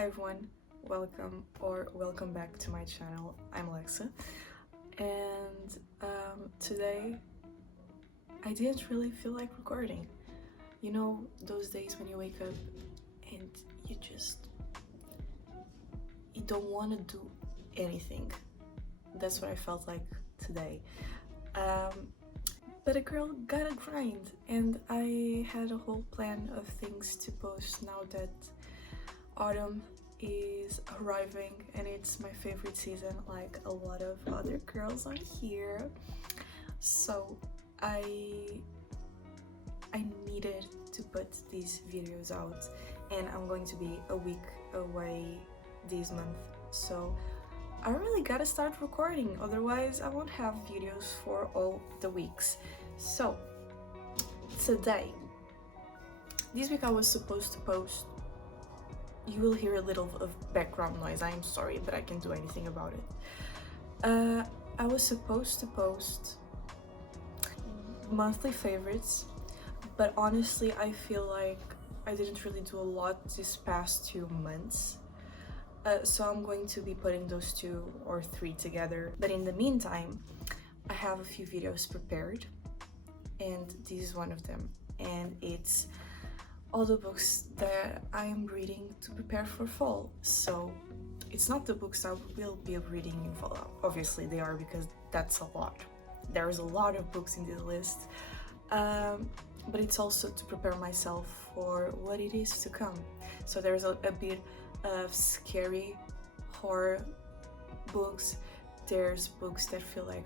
Hi everyone, welcome back to my channel. I'm Alexa, and today I didn't really feel like recording. You know, those days when you wake up and you don't want to do anything. That's what I felt like today. But a girl gotta grind, and I had a whole plan of things to post now that autumn is arriving and it's my favorite season, like a lot of other girls on here. So I needed to put these videos out, and I'm going to be a week away this month, so I really gotta start recording, otherwise I won't have videos for all the weeks. So today, this week I was supposed to post. You will hear a little of background noise, I am sorry, but I can't do anything about it. I was supposed to post monthly favorites, but honestly I feel like I didn't really do a lot this past 2 months. So I'm going to be putting those 2 or 3 together. But in the meantime, I have a few videos prepared, and this is one of them. And it's all the books that I'm reading to prepare for fall. So it's not the books I will be reading in fall. Obviously they are, because that's a lot. There's a lot of books in this list. But it's also to prepare myself for what it is to come. So there's a bit of scary horror books. There's books that feel like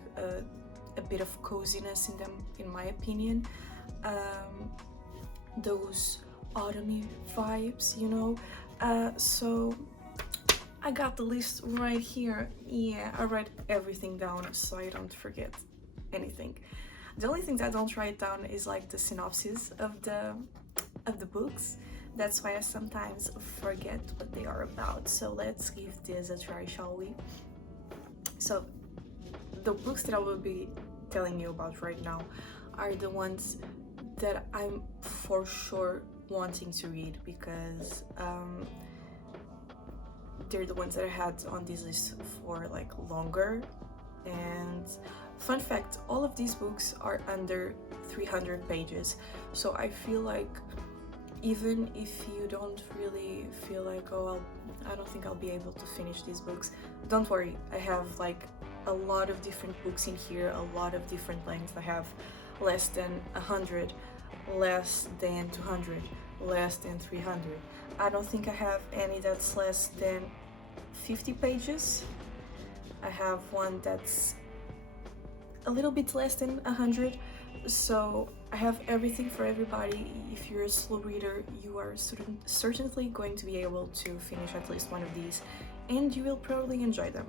a bit of coziness in them, in my opinion. Those autumny vibes, you know. So I got the list right here. Yeah, I write everything down so I don't forget anything. The only thing that I don't write down is like the synopsis of the books. That's why I sometimes forget what they are about. So let's give this a try, shall we? So the books that I will be telling you about right now are the ones that I'm for sure wanting to read, because they're the ones that I had on this list for like longer. And fun fact, all of these books are under 300 pages, so I feel like even if you don't really feel like, oh, I don't think I'll be able to finish these books, don't worry, I have like a lot of different books in here, a lot of different lengths. I have less than 100, less than 200, less than 300. I don't think I have any that's less than 50 pages. I have one that's a little bit less than 100. So I have everything for everybody. If you're a slow reader, you are certainly going to be able to finish at least one of these, and you will probably enjoy them.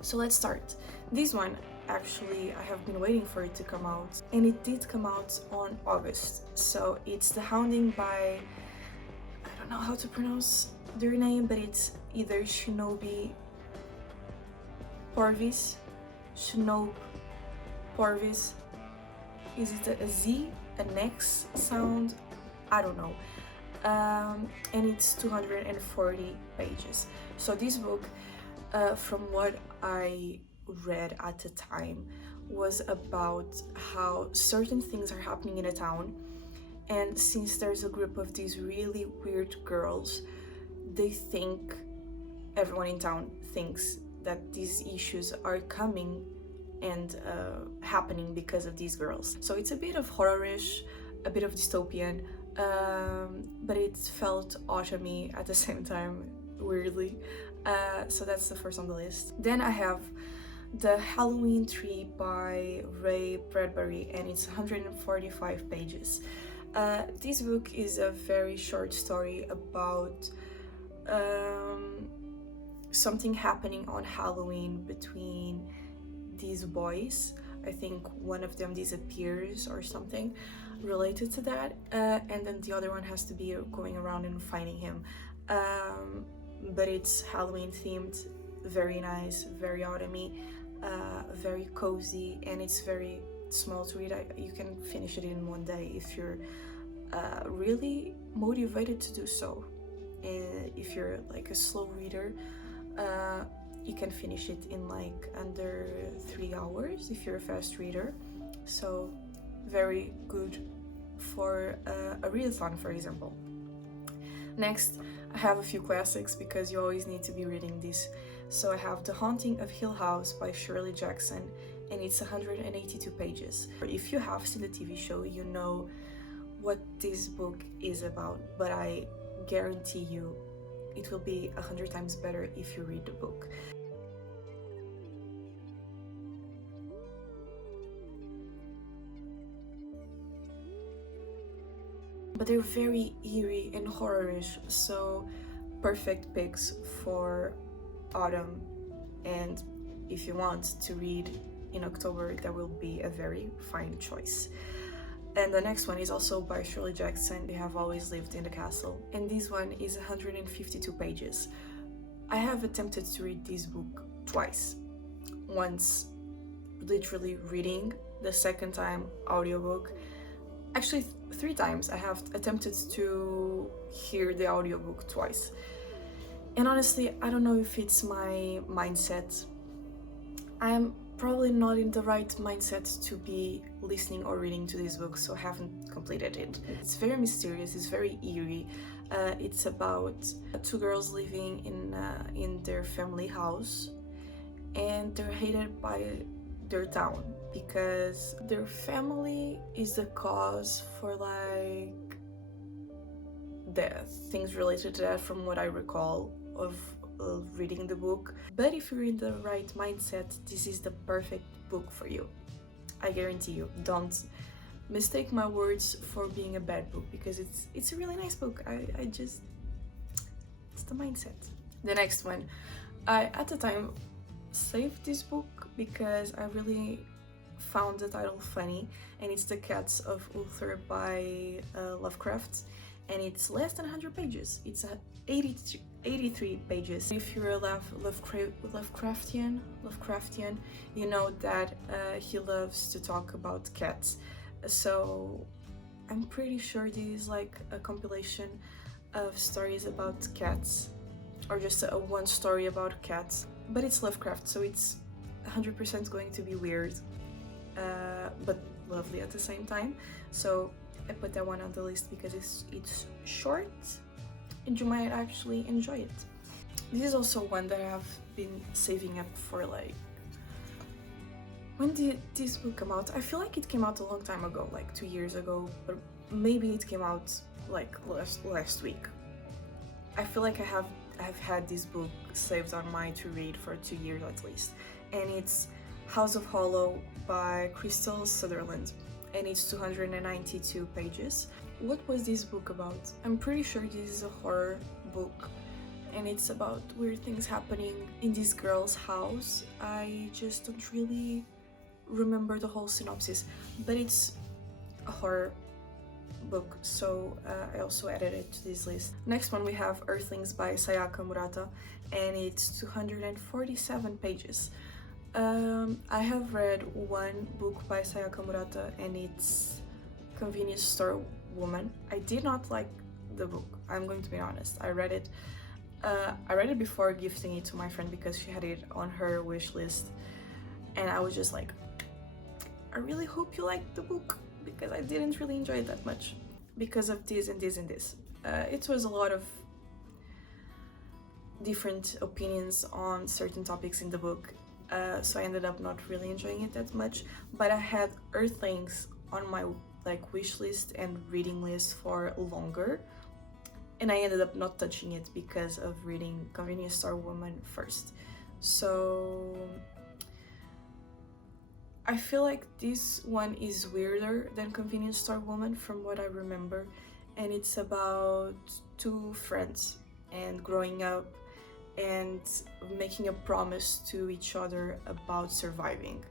So let's start. This one, actually, I have been waiting for it to come out, and it did come out on August. So it's The Hounding by, I don't know how to pronounce their name, but it's either shinobe, purvis, shinobe, purvis. Is it a Z, an X sound? I don't know. And it's 240 pages. So this book, from what I read at the time, was about how certain things are happening in a town, and since there's a group of these really weird girls, they think, everyone in town thinks that these issues are coming and happening because of these girls. So it's a bit of horror-ish, a bit of dystopian, but it felt autumny at the same time, weirdly. So that's the first on the list. Then I have The Halloween Tree by Bradbury, and it's 145 pages. This book is a very short story about something happening on Halloween between these boys. I think one of them disappears or something related to that, and then the other one has to be going around and finding him. But it's Halloween themed, very nice, very autumny, very cozy, and it's very small to read. You can finish it in one day if you're really motivated to do so. If you're like a slow reader, you can finish it in like under 3 hours if you're a fast reader. So very good for a readathon, for example. Next, I have a few classics because you always need to be reading this. So I have The Haunting of Hill House by Shirley Jackson, and it's 182 pages. If you have seen the TV show, you know what this book is about, but I guarantee you it will be 100 times better if you read the book. But they're very eerie and horror-ish, so perfect picks for autumn, and if you want to read in October, that will be a very fine choice. And the next one is also by Shirley Jackson, They Have Always Lived in the Castle, and this one is 152 pages. I have attempted to read this book twice. Once literally reading, the second time audiobook. Actually 3 times I have attempted to hear the audiobook twice. And honestly, I don't know if it's my mindset. I'm probably not in the right mindset to be listening or reading to this book, so I haven't completed it. It's very mysterious, it's very eerie. It's about 2 girls living in their family house, and they're hated by their town because their family is the cause for like death, things related to that from what I recall of reading the book. But if you're in the right mindset, this is the perfect book for you. I guarantee you. Don't mistake my words for being a bad book, because it's a really nice book. I just, it's the mindset. The next one, I at the time saved this book because I really found the title funny, and it's The Cats of Ulthar by Lovecraft, and it's less than 100 pages. It's 83 pages. If you're a Lovecraftian, you know that he loves to talk about cats. So I'm pretty sure this is like a compilation of stories about cats, or just a one story about cats. But it's Lovecraft, so it's 100% going to be weird, but lovely at the same time. So I put that one on the list because it's short and you might actually enjoy it. This is also one that I've been saving up for like... When did this book come out? I feel like it came out a long time ago, like 2 years ago, but maybe it came out like last week. I feel like I've had this book saved on my to read for 2 years at least, and it's House of Hollow by Crystal Sutherland, and it's 292 pages. What was this book about? I'm pretty sure this is a horror book, and it's about weird things happening in this girl's house. I just don't really remember the whole synopsis, but it's a horror book, so I also added it to this list. Next one we have Earthlings by Sayaka Murata, and it's 247 pages. I have read one book by Sayaka Murata, and it's Convenience Store Woman. I did not like the book, I'm going to be honest. I read it before gifting it to my friend because she had it on her wish list, and I was just like, I really hope you like the book, because I didn't really enjoy it that much because of this and this and this. It was a lot of different opinions on certain topics in the book, so I ended up not really enjoying it that much. But I had Earthlings on my like wish list and reading list for longer, and I ended up not touching it because of reading Convenience Store Woman first. So I feel like this one is weirder than Convenience Store Woman from what I remember, and it's about 2 friends and growing up and making a promise to each other about surviving.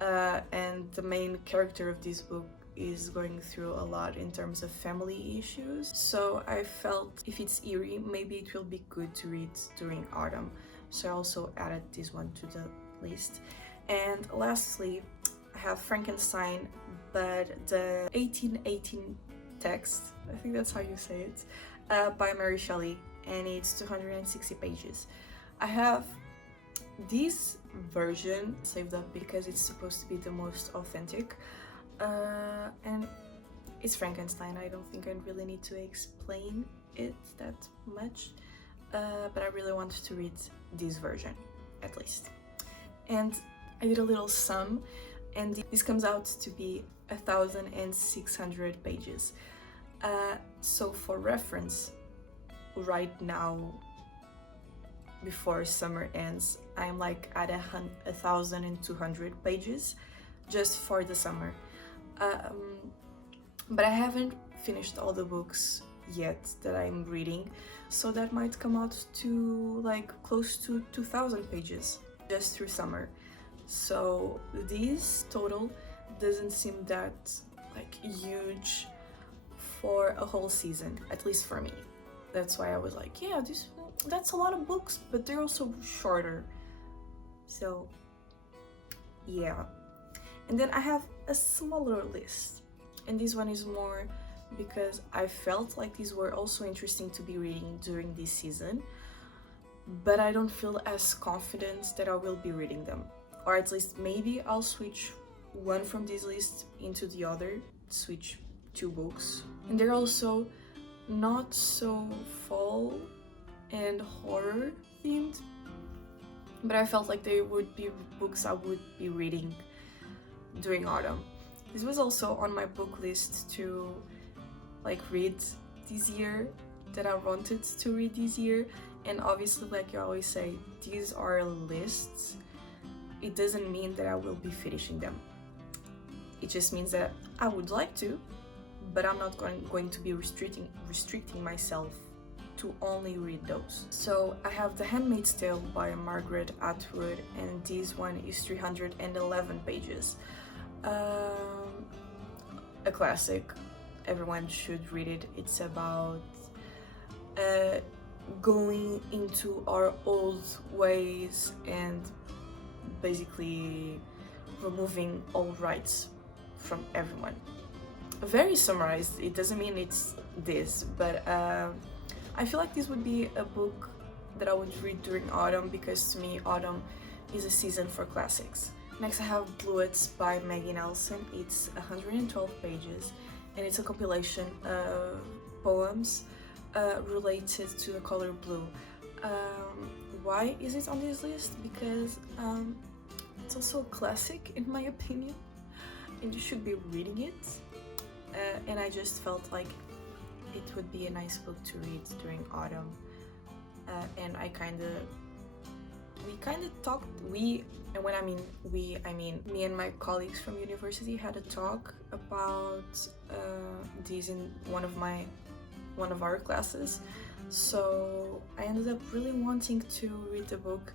And the main character of this book is going through a lot in terms of family issues. So I felt if it's eerie, maybe it will be good to read during autumn. So I also added this one to the list. And lastly, I have Frankenstein, but the 1818 text, I think that's how you say it, by Mary Shelley, and it's 260 pages. I have this version saved up because it's supposed to be the most authentic, and it's Frankenstein. I don't think I really need to explain it that much, but I really wanted to read this version at least. And I did a little sum, and this comes out to be 1,600 pages. So for reference, right now, before summer ends, I'm like at 1,200 pages just for the summer. But I haven't finished all the books yet that I'm reading, so that might come out to like close to 2,000 pages just through summer. So this total doesn't seem that like huge for a whole season, at least for me. That's why I was like, yeah, that's a lot of books, but they're also shorter. So yeah. And then I have a smaller list, and this one is more because I felt like these were also interesting to be reading during this season, but I don't feel as confident that I will be reading them. Or at least maybe I'll switch one from this list into the other, switch 2 books. And they're also not so fall and horror themed, but I felt like they would be books I would be reading during autumn. This was also on my book list to like read this year, that I wanted to read this year, and obviously, like you always say, these are lists. It doesn't mean that I will be finishing them. It just means that I would like to, but I'm not going to be restricting myself to only read those. So I have The Handmaid's Tale by Margaret Atwood, and this one is 311 pages. A classic. Everyone should read it. It's about going into our old ways and basically removing all rights from everyone. Very summarized. It doesn't mean it's this, but I feel like this would be a book that I would read during autumn, because to me autumn is a season for classics. Next I have Bluets by Maggie. It's 112 pages, and it's a compilation of poems related to the color blue. Why is it on this list? Because it's also a classic in my opinion, and you should be reading it. And I just felt like it would be a nice book to read during autumn. And we kind of talked, and when I mean we, I mean me and my colleagues from university had a talk about these in one of our classes. So I ended up really wanting to read the book.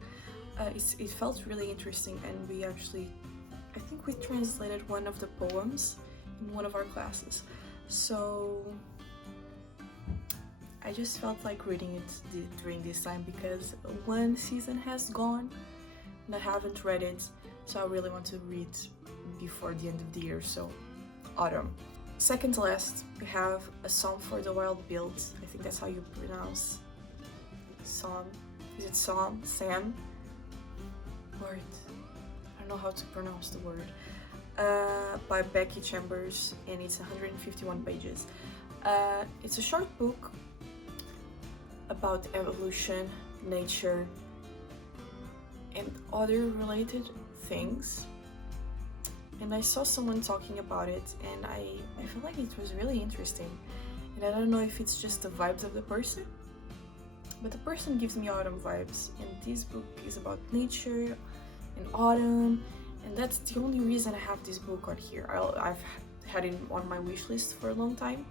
It felt really interesting, and I think we translated one of the poems in one of our classes. So I just felt like reading it during this time, because one season has gone and I haven't read it, so I really want to read before the end of the year, so autumn. Second to last, we have A Psalm for the Wild Builds. I think that's how you pronounce Psalm. Is it Psalm? Sam? Word. I don't know how to pronounce the word. By Becky, and it's 151 pages. It's a short book about evolution, nature, and other related things. And I saw someone talking about it, and I feel like it was really interesting. And I don't know if it's just the vibes of the person, but the person gives me autumn vibes, and this book is about nature and autumn, and that's the only reason I have this book on here. I've had it on my wish list for a long time,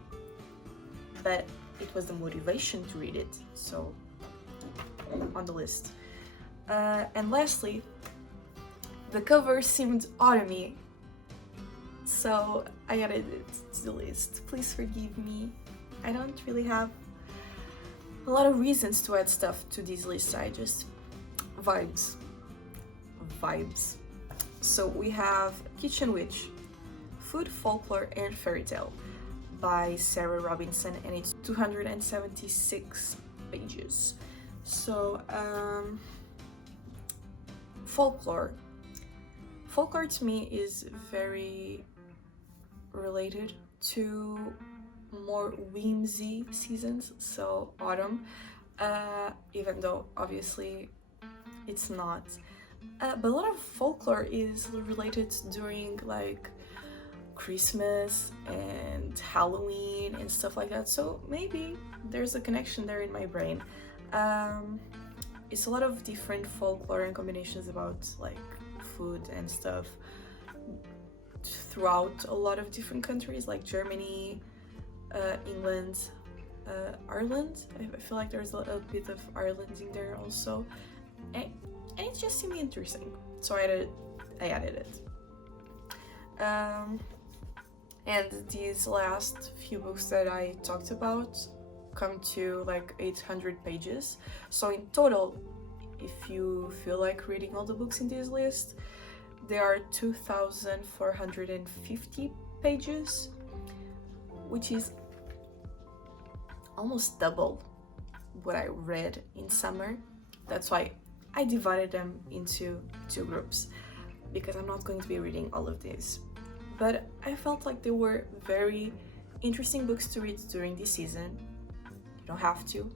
but it was the motivation to read it, so on the list. And lastly, the cover seemed autumny, so I added it to the list. Please forgive me. I don't really have a lot of reasons to add stuff to these lists. I just vibes. So we have Kitchen Witch, Food, Folklore, and Fairy Tale by Sarah Robinson, and it's 276 pages. So folklore to me is very related to more whimsy seasons, so autumn, even though obviously it's not, but a lot of folklore is related during like Christmas and Halloween and stuff like that, so maybe there's a connection there in my brain. It's a lot of different folklore and combinations about like food and stuff throughout a lot of different countries like Germany, England, Ireland. I feel like there's a bit of Ireland in there also, and it just seemed interesting, so I added it. And these last few books that I talked about come to like 800 pages, so in total, if you feel like reading all the books in this list, there are 2,450 pages, which is almost double what I read in summer. That's why I divided them into two groups, because I'm not going to be reading all of these. But I felt like they were very interesting books to read during this season. You don't have to.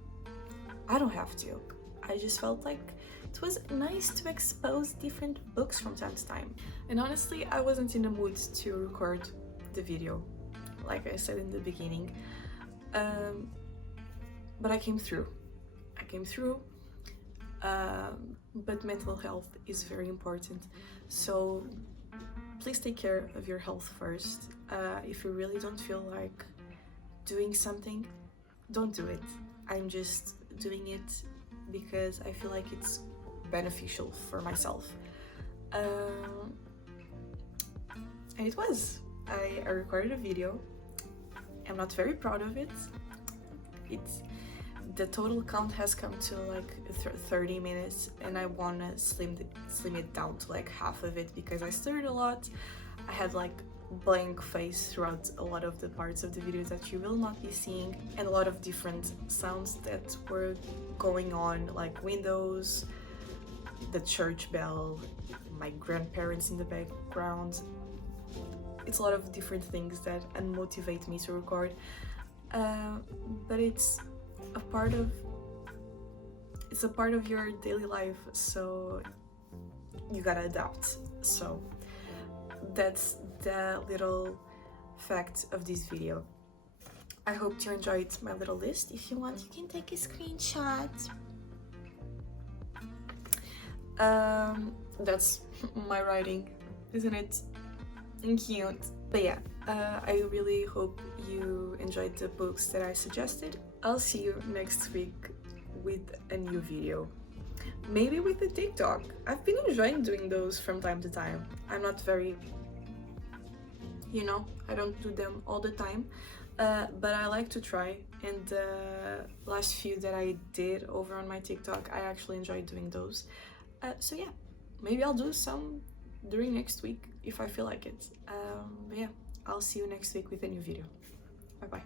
I don't have to. I just felt like it was nice to expose different books from time to time. And honestly, I wasn't in the mood to record the video, like I said in the beginning. But I came through. But mental health is very important. So please take care of your health first. If you really don't feel like doing something, don't do it. I'm just doing it because I feel like it's beneficial for myself. And it was. I recorded a video. I'm not very proud of it. The total count has come to like 30 minutes, and I want to slim it down to like half of it because I stuttered a lot. I had like blank face throughout a lot of the parts of the video that you will not be seeing, and a lot of different sounds that were going on, like windows, the church bell, my grandparents in the background. It's a lot of different things that unmotivate me to record, but it's a part of your daily life, so you gotta adapt. So that's the little fact of this video. I hope you enjoyed my little list. If you want, you can take a screenshot. That's my writing, isn't it? Cute. But yeah, I really hope you enjoyed the books that I suggested. I'll see you next week with a new video. Maybe with a TikTok. I've been enjoying doing those from time to time. I'm not very, I don't do them all the time, but I like to try. And the last few that I did over on my TikTok, I actually enjoyed doing those. So yeah, maybe I'll do some during next week if I feel like it. But yeah, I'll see you next week with a new video. Bye bye.